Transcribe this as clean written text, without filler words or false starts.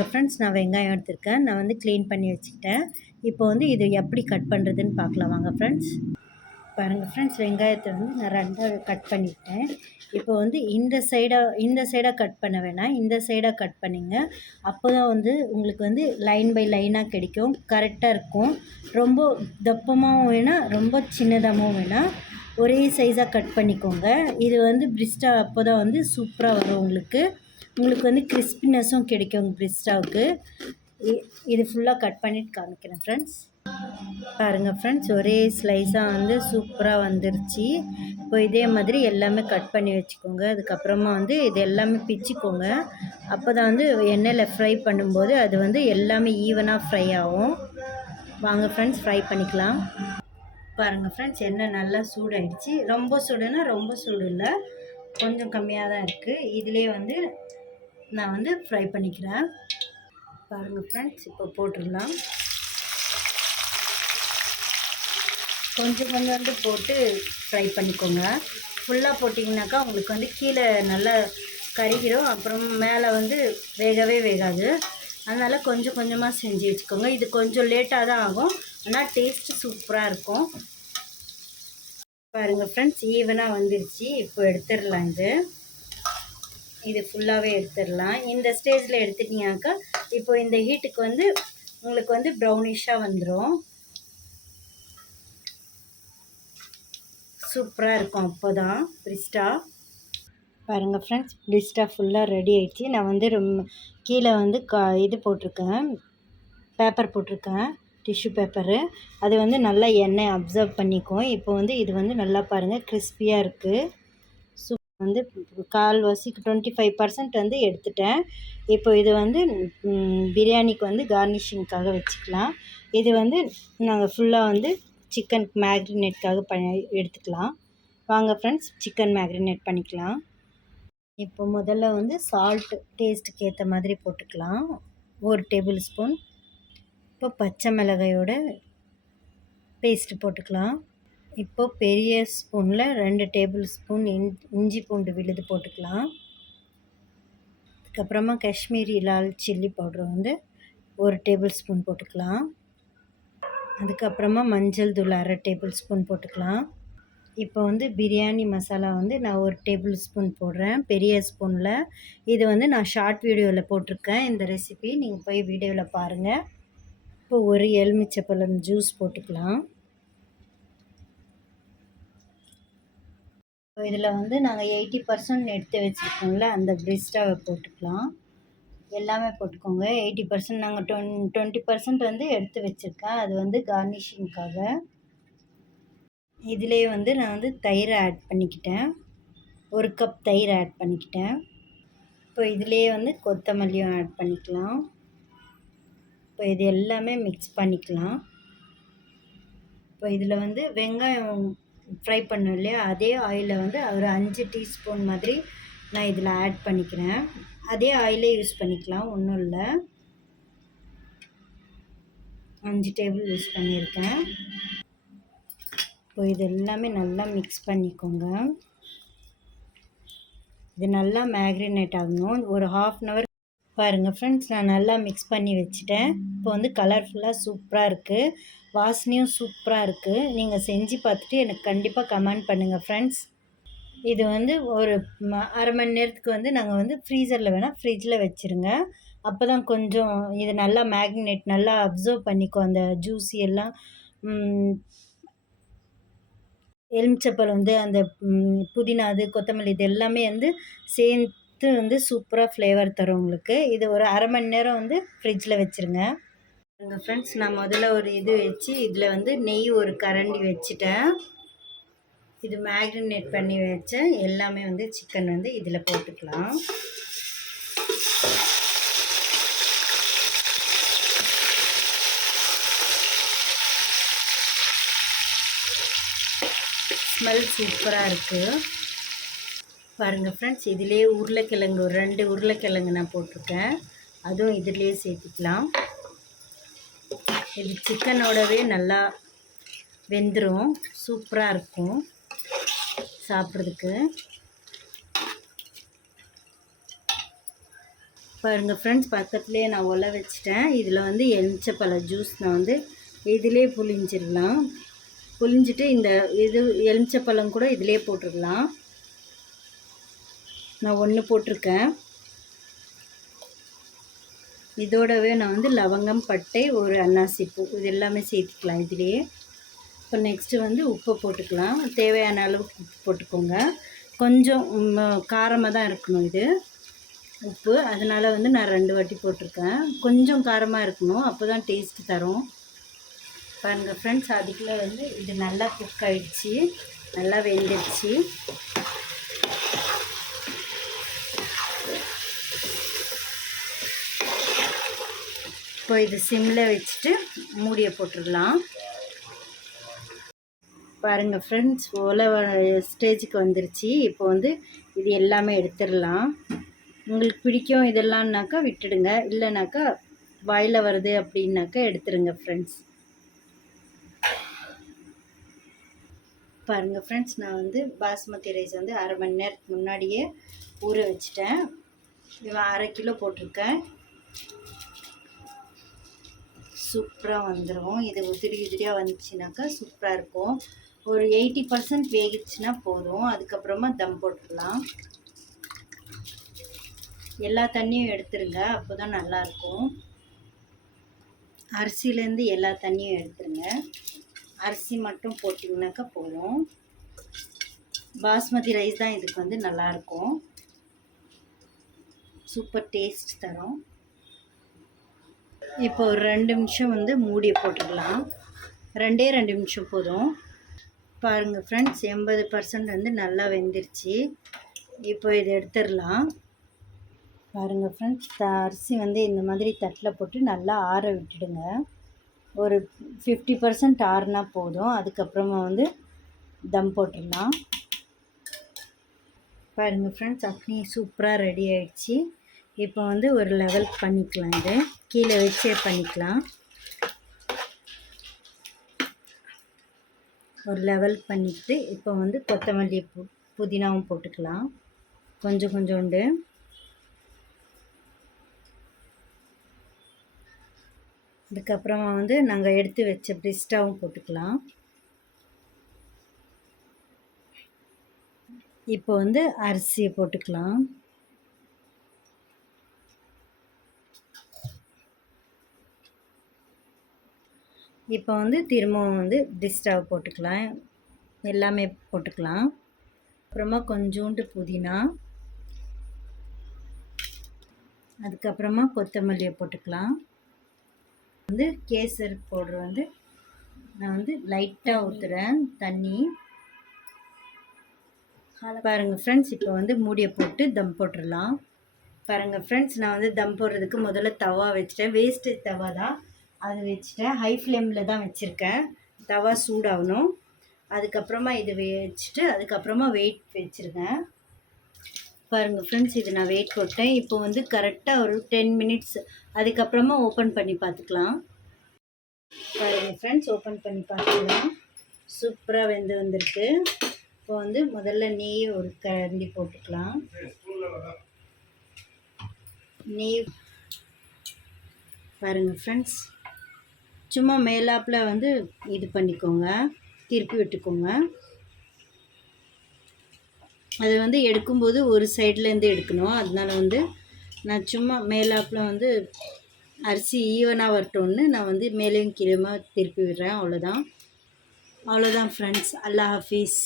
பாருங்கள் ஃப்ரெண்ட்ஸ், நான் வெங்காயம் எடுத்திருக்கேன். நான் வந்து க்ளீன் பண்ணி வச்சுக்கிட்டேன். இப்போ வந்து இது எப்படி கட் பண்ணுறதுன்னு பார்க்கலாம் வாங்க ஃப்ரெண்ட்ஸ். பாருங்கள் ஃப்ரெண்ட்ஸ், வெங்காயத்தை வந்து நான் ரெண்டாக கட் பண்ணிவிட்டேன். இப்போ வந்து இந்த சைடாக கட் பண்ண வேணாம், இந்த சைடாக கட் பண்ணிங்க. அப்போ தான் வந்து உங்களுக்கு வந்து லைன் பை லைனாக கிடைக்கும், கரெக்டாக இருக்கும். ரொம்ப தப்பமாகவும் வேணாம், ரொம்ப சின்னதாகவும் வேணாம், ஒரே சைஸாக கட் பண்ணிக்கோங்க. இது வந்து பிரிஸ்டா அப்போ தான் வந்து சூப்பராக வரும் உங்களுக்கு வந்து கிறிஸ்பினஸும் கிடைக்கும் பிரிஸ்டாவுக்கு. இது ஃபுல்லாக கட் பண்ணிவிட்டு காமிக்கிறேன் ஃப்ரெண்ட்ஸ். பாருங்கள் ஃப்ரெண்ட்ஸ், ஒரே ஸ்லைஸாக வந்து சூப்பராக வந்துருச்சு. இப்போ இதே மாதிரி எல்லாமே கட் பண்ணி வச்சுக்கோங்க. அதுக்கப்புறமா வந்து இது எல்லாமே பிச்சுக்கோங்க. அப்போ தான் வந்து எண்ணெயில் ஃப்ரை பண்ணும்போது அது வந்து எல்லாமே ஈவனாக ஃப்ரை ஆகும். வாங்க ஃப்ரெண்ட்ஸ், ஃப்ரை பண்ணிக்கலாம். பாருங்கள் ஃப்ரெண்ட்ஸ், எண்ணெய் நல்லா சூடாயிடுச்சு. ரொம்ப சூடுனா ரொம்ப சூடு இல்லை, கொஞ்சம் கம்மியாக தான் இருக்குது. இதிலே வந்து நான் வந்து ஃப்ரை பண்ணிக்கிறேன். பாருங்கள் ஃப்ரெண்ட்ஸ், இப்போ போட்டுடலாம். கொஞ்சம் வந்து போட்டு ஃப்ரை பண்ணிக்கோங்க. ஃபுல்லாக போட்டிங்கனாக்கா உங்களுக்கு வந்து கீழே நல்லா கருகிரும், அப்புறம் மேலே வந்து வேகவே வேகாது. அதனால் கொஞ்சம் கொஞ்சமாக செஞ்சு வச்சுக்கோங்க. இது கொஞ்சம் லேட்டாக தான் ஆகும், ஆனால் டேஸ்ட்டு சூப்பராக இருக்கும். பாருங்கள் ஃப்ரெண்ட்ஸ், ஈவனாக வந்துருச்சு. இப்போ எடுத்துடலாம். இது ஃபுல்லாகவே எடுத்துடலாம். இந்த ஸ்டேஜில் எடுத்துட்டிங்கனாக்கா இப்போ இந்த ஹீட்டுக்கு வந்து உங்களுக்கு வந்து ப்ரௌனிஷாக வந்துடும், சூப்பராக இருக்கும். அப்போ தான் பிரிஸ்டா. பாருங்கள் ஃப்ரெண்ட்ஸ், பிரிஸ்டா ஃபுல்லாக ரெடி ஆகிடுச்சு. நான் வந்து கீழே வந்து இது போட்டிருக்கேன், பேப்பர் போட்டிருக்கேன், டிஷ்யூ பேப்பரு. அது வந்து நல்லா எண்ணெய் அப்சர்வ் பண்ணிக்கும். இப்போ வந்து இது வந்து நல்லா பாருங்கள் கிறிஸ்பியாக இருக்குது. வந்து கால்வாசிக்கு 25% வந்து எடுத்துட்டேன். இப்போ இது வந்து பிரியாணிக்கு வந்து கார்னிஷிங்காக வச்சுக்கலாம். இது வந்து நாங்கள் ஃபுல்லாக வந்து சிக்கன் மேக்ரினேட்காக எடுத்துக்கலாம். வாங்க ஃப்ரெண்ட்ஸ், சிக்கன் மேக்ரினேட் பண்ணிக்கலாம். இப்போ முதல்ல வந்து சால்ட் டேஸ்ட்டுக்கு ஏற்ற மாதிரி போட்டுக்கலாம், 1 டேபிள் ஸ்பூன். இப்போ பச்சை மிளகாயோட பேஸ்ட்டு போட்டுக்கலாம். இப்போது பெரிய ஸ்பூனில் 2 டேபிள் ஸ்பூன் இஞ்சி பூண்டு விழுது போட்டுக்கலாம். அதுக்கப்புறமா காஷ்மீரி லால் சில்லி பவுட்ரு வந்து 1 டேபிள் ஸ்பூன் போட்டுக்கலாம். அதுக்கப்புறமா மஞ்சள் தூள் 1/2 டேபிள் ஸ்பூன் போட்டுக்கலாம். இப்போ வந்து பிரியாணி மசாலா வந்து நான் 1 டேபிள் ஸ்பூன் போடுறேன், பெரிய ஸ்பூனில். இது வந்து நான் ஷார்ட் வீடியோவில் போட்டிருக்கேன், இந்த ரெசிபி நீங்கள் போய் வீடியோவில் பாருங்கள். இப்போ ஒரு எலுமிச்சைப்பழம் ஜூஸ் போட்டுக்கலாம். இதில் வந்து நாங்கள் 80% எடுத்து வச்சுருக்கோம்ல, அந்த பிரிஸ்டாவை போட்டுக்கலாம். எல்லாமே போட்டுக்கோங்க. 80% நாங்கள் 20% வந்து எடுத்து வச்சுருக்கேன், அது வந்து கார்னிஷிங்காக. இதிலே வந்து நான் வந்து தயிரை ஆட் பண்ணிக்கிட்டேன், 1 கப் தயிர் ஆட் பண்ணிக்கிட்டேன். இப்போ இதிலே வந்து கொத்தமல்லியும் ஆட் பண்ணிக்கலாம். இப்போ இது எல்லாமே மிக்ஸ் பண்ணிக்கலாம். இப்போ இதில் வந்து வெங்காயம் ஃப்ரை பண்ணோம் இல்லையா, அதே ஆயிலில் வந்து ஒரு 5 டீஸ்பூன் மாதிரி நான் இதில் ஆட் பண்ணிக்கிறேன். அதே ஆயிலே யூஸ் பண்ணிக்கலாம், ஒன்றும் இல்லை. 5 டேபிள் யூஸ் பண்ணியிருக்கேன். இப்போ இது எல்லாமே நல்லா மிக்ஸ் பண்ணிக்கோங்க. இது நல்லா மேக்ரினேட் ஆகணும், ஒரு 1/2 hour. பாருங்கள் ஃப்ரெண்ட்ஸ், நான் நல்லா மிக்ஸ் பண்ணி வச்சுட்டேன். இப்போ வந்து கலர்ஃபுல்லாக சூப்பராக இருக்குது, வாசனையும் சூப்பராக இருக்குது. நீங்கள் செஞ்சு பார்த்துட்டு எனக்கு கண்டிப்பாக கமெண்ட் பண்ணுங்கள் ஃப்ரெண்ட்ஸ். இது வந்து ஒரு 1/2 மணி நேரத்துக்கு வந்து நாங்கள் வந்து ஃப்ரீசரில் வேணால் ஃப்ரிட்ஜில் வச்சுருங்க. அப்போ தான் கொஞ்சம் இது நல்லா மேக்னேட் நல்லா அப்சர்வ் பண்ணிக்கும், அந்த ஜூஸி எல்லாம். எலுமிச்சப்பழம் வந்து அந்த புதினா, அது கொத்தமல்லி, இது எல்லாமே வந்து சேர்த்து வந்து சூப்பராக ஃப்ளேவர் தரும் உங்களுக்கு. இது ஒரு 1/2 மணி நேரம் வந்து ஃப்ரிட்ஜில் வச்சுருங்க. எங்கள் ஃப்ரெண்ட்ஸ், நான் முதல்ல ஒரு இது வச்சு இதில் வந்து நெய் ஒரு கரண்டி வச்சுட்டேன். இது மேக்ரினேட் பண்ணி வச்ச எல்லாமே வந்து சிக்கன் வந்து இதில் போட்டுக்கலாம். ஸ்மெல் சூப்பராக இருக்குது. பாருங்கள் ஃப்ரெண்ட்ஸ், இதிலே உருளைக்கிழங்கு ஒரு 2 உருளைக்கிழங்கு நான் போட்டிருக்கேன், அதுவும் இதிலே சேர்த்துக்கலாம். இது சிக்கனோடவே நல்லா வெந்துடும், சூப்பராக இருக்கும் சாப்பிட்றதுக்கு. பாருங்கள் ஃப்ரெண்ட்ஸ், பக்கத்துலேயே நான் ஒலை வச்சிட்டேன். இதில் வந்து எலுமிச்சப்பழ ஜூஸ் நான் வந்து இதிலே புழிஞ்சிடலாம். புழிஞ்சிட்டு இந்த இது எலுமிச்சப்பழம் கூட இதிலே போட்டுடலாம். நான் 1 போட்டிருக்கேன். இதோடவே நான் வந்து லவங்கம், பட்டை, ஒரு அன்னாசி பூ இது எல்லாமே சேர்த்துக்கலாம் இதிலே. இப்போ நெக்ஸ்ட்டு வந்து உப்பு போட்டுக்கலாம். தேவையான அளவுக்கு உப்பு போட்டுக்கோங்க. கொஞ்சம் காரமாக தான் இருக்கணும் இது உப்பு, அதனால் வந்து நான் 2 வாட்டி போட்டிருக்கேன். கொஞ்சம் காரமாக இருக்கணும், அப்போ தான் டேஸ்ட்டு தரும். பாருங்கள் ஃப்ரெண்ட்ஸ், அதுக்குள்ளே வந்து இது நல்லா குக் ஆகிடுச்சி, நல்லா வெந்துடுச்சு. இப்போ இது சிம்மில் வச்சுட்டு மூடியை போட்டுடலாம். பாருங்கள் ஃப்ரெண்ட்ஸ், ஒலை ஸ்டேஜுக்கு வந்துருச்சு. இப்போ வந்து இது எல்லாமே எடுத்துடலாம். உங்களுக்கு பிடிக்கும் இதெல்லாம்னாக்கா விட்டுடுங்க, இல்லைனாக்கா வாயில் வருது அப்படின்னாக்கா எடுத்துருங்க ஃப்ரெண்ட்ஸ். பாருங்கள் ஃப்ரெண்ட்ஸ், நான் வந்து பாஸ்மதி ரைஸ் வந்து 1/2 மணி நேரத்துக்கு முன்னாடியே ஊற வச்சிட்டேன். இவன் 1/2 கிலோ போட்டிருக்கேன். சூப்பராக வந்துடும். இது உதிரியாக வந்துச்சுனாக்கா சூப்பராக இருக்கும். ஒரு 80% வேகிடுச்சுன்னா போதும். அதுக்கப்புறமா தம் போட்டுடலாம். எல்லா தண்ணியும் எடுத்துருங்க, அப்போ தான் நல்லாயிருக்கும். அரிசியிலேருந்து எல்லா தண்ணியும் எடுத்துருங்க. அரிசி மட்டும் போட்டிங்கனாக்கா போதும். பாஸ்மதி ரைஸ் தான் இதுக்கு வந்து நல்லாயிருக்கும், சூப்பர் டேஸ்ட் தரும். இப்போ ஒரு 2 நிமிஷம் வந்து மூடியை போட்டுக்கலாம். 2 நிமிஷம் போதும். பாருங்கள் ஃப்ரெண்ட்ஸ், 80% வந்து நல்லா வெந்துருச்சு. இப்போ இதை எடுத்துடலாம். பாருங்கள் ஃப்ரெண்ட்ஸ், அரிசி வந்து இந்த மாதிரி தட்டில் போட்டு நல்லா ஆற விட்டுடுங்க. ஒரு 50% ஆறுனா போதும். அதுக்கப்புறமா வந்து தம் போட்டுடலாம். பாருங்கள் ஃப்ரெண்ட்ஸ், அப்படியே சூப்பராக ரெடி ஆகிடுச்சு. இப்போ வந்து ஒரு லெவல் பண்ணிக்கலாம். இது கீழே வச்சே பண்ணிக்கலாம். ஒரு லெவல் பண்ணிவிட்டு இப்போ வந்து கொத்தமல்லி புதினாவும் போட்டுக்கலாம், கொஞ்சம் கொஞ்சோண்டு. அதுக்கப்புறமா வந்து நாங்கள் எடுத்து வச்ச பிரிஸ்டாவும் போட்டுக்கலாம். இப்போ வந்து அரிசியை போட்டுக்கலாம். இப்போ வந்து திரும்பவும் வந்து பிரிஸ்டாவை போட்டுக்கலாம். எல்லாமே போட்டுக்கலாம். அப்புறமா கொஞ்சோண்டு புதினா, அதுக்கப்புறமா கொத்தமல்லியை போட்டுக்கலாம். வந்து கேசர் பவுடர் வந்து நான் வந்து லைட்டாக ஊற்றுறேன் தண்ணி. பாருங்கள் ஃப்ரெண்ட்ஸ், இப்போ வந்து மூடியை போட்டு தம் போட்டுடலாம். பாருங்கள் ஃப்ரெண்ட்ஸ், நான் வந்து தம் போடுறதுக்கு முதல்ல தவா வச்சுட்டேன். வேஸ்டேஜ் தவா தான், அது வச்சுட்டேன். ஹை ஃப்ளேமில் தான் வச்சுருக்கேன். தவா சூடாகணும். அதுக்கப்புறமா இது வச்சுட்டு அதுக்கப்புறமா வெயிட் வச்சுருக்கேன். பாருங்கள் ஃப்ரெண்ட்ஸ், இது நான் வெயிட் போட்டேன். இப்போ வந்து கரெக்டாக ஒரு 10 மினிட்ஸ், அதுக்கப்புறமா ஓப்பன் பண்ணி பார்த்துக்கலாம். பாருங்கள் ஃப்ரெண்ட்ஸ், ஓப்பன் பண்ணி பார்த்துக்கலாம். சூப்பராக வெந்து வந்திருக்கு. இப்போ வந்து முதல்ல நெய் ஒரு கரண்டி போட்டுக்கலாம். நெய் பாருங்கள் ஃப்ரெண்ட்ஸ், சும்மா மேலாப்பில் வந்து இது பண்ணிக்கோங்க, திருப்பி விட்டுக்கோங்க. அது வந்து எடுக்கும்போது ஒரு சைட்லேருந்து எடுக்கணும். அதனால வந்து நான் சும்மா மேலாப்பில் வந்து அரிசி ஈவனாக வரட்டோன்னு நான் வந்து மேலேயும் கீழேயுமா திருப்பி விடுறேன். அவ்வளோதான் ஃப்ரெண்ட்ஸ். அல்லாஹ் ஹாஃபீஸ்.